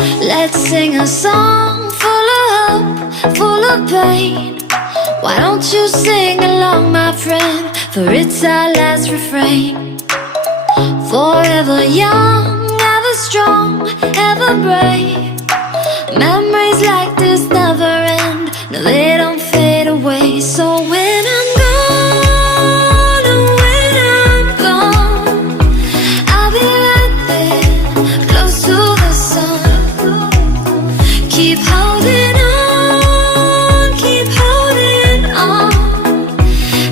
Let's sing a song full of hope, full of pain. Why don't you sing along, my friend? For it's our last refrain. Forever young, ever strong, ever brave. Memories like this never end. No, they don't fade away. So when I'm gone, oh, when I'm gone, I'll be right there, close to the sun. Keep holding on, keep holding on.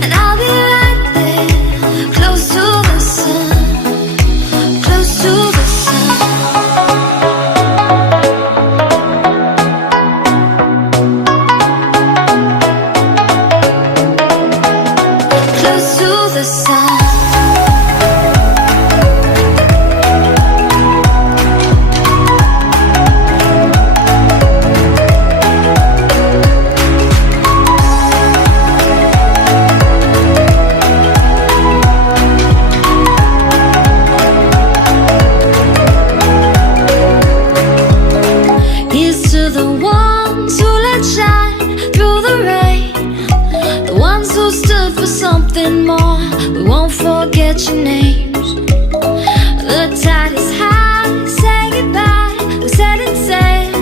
And I'll be right there, close to the sun, close to the sun. Close to the sun. Here's to the ones who let shine through the rain, the ones who stood for something more. We won't forget your names. The tide is high, say goodbye, we set it sail.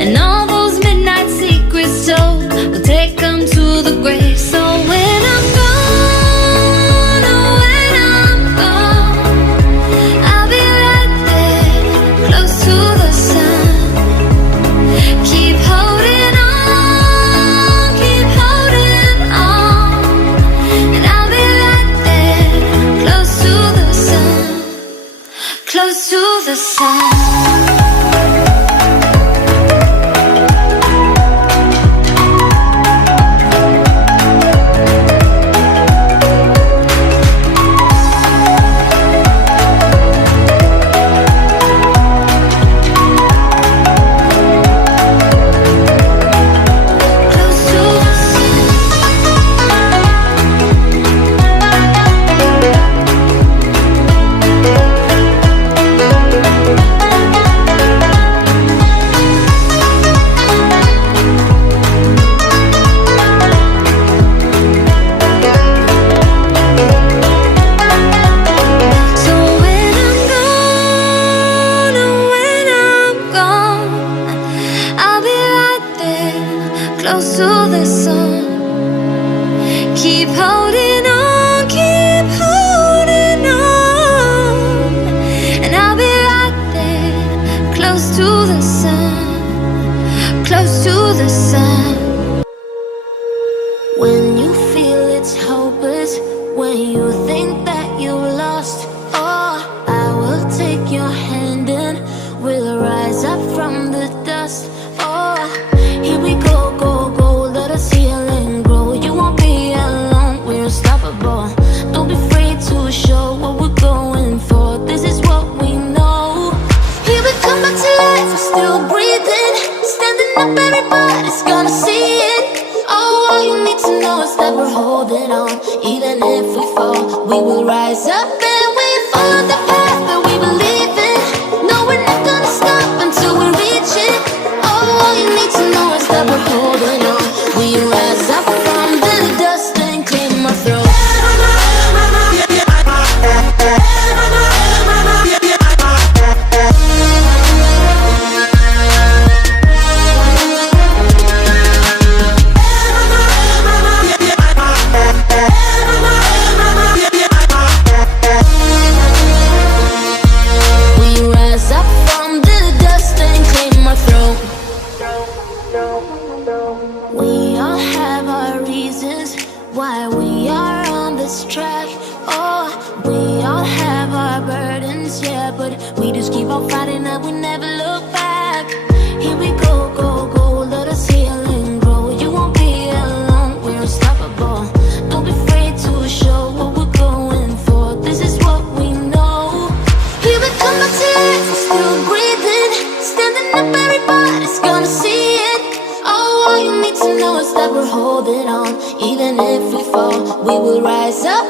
And all those midnight secrets told, we'll take them to the grave. So when I'm gone, oh, when I'm gone, I'll be right there, close to the sun. Keep holding on, keep holding on. And I'll be right there, close to the sun, close to the sun. Close to the sun. Keep holding on, keep holding on. And I'll be right there, close to the sun, close to the sun. When you feel it's hopeless, when you think that you've lost, oh, I will take your hand and we'll rise up from the dust. Oh, here we go, go, go, let us heal and grow. You won't be alone, we're unstoppable. Don't be afraid to show what we're going for. This is what we know. Here we come back to life, we're still breathing. Standing up, everybody's gonna see it. Oh, all you need to know is that we're holding on. Even if we fall, we will rise up and we follow the path that we believe in. No, we're not gonna stop until we reach it. All you need to know is that we're holding on. We rise up from the dust and clear my throat. We rise up from the dust and clear my throat. We all have our reasons why we are on this track. Oh, we all have our burdens, yeah, but we just keep on fighting and we never look back. Here we go, go, go, let us heal and grow. You won't be alone, we're unstoppable. Don't be afraid to show what we're going for. This is what we know. Here we come back to life, we're still breathing. Standing up, everybody's gonna see it. Oh, all you need to know is that we're holding on. Even if we fall, we will rise up.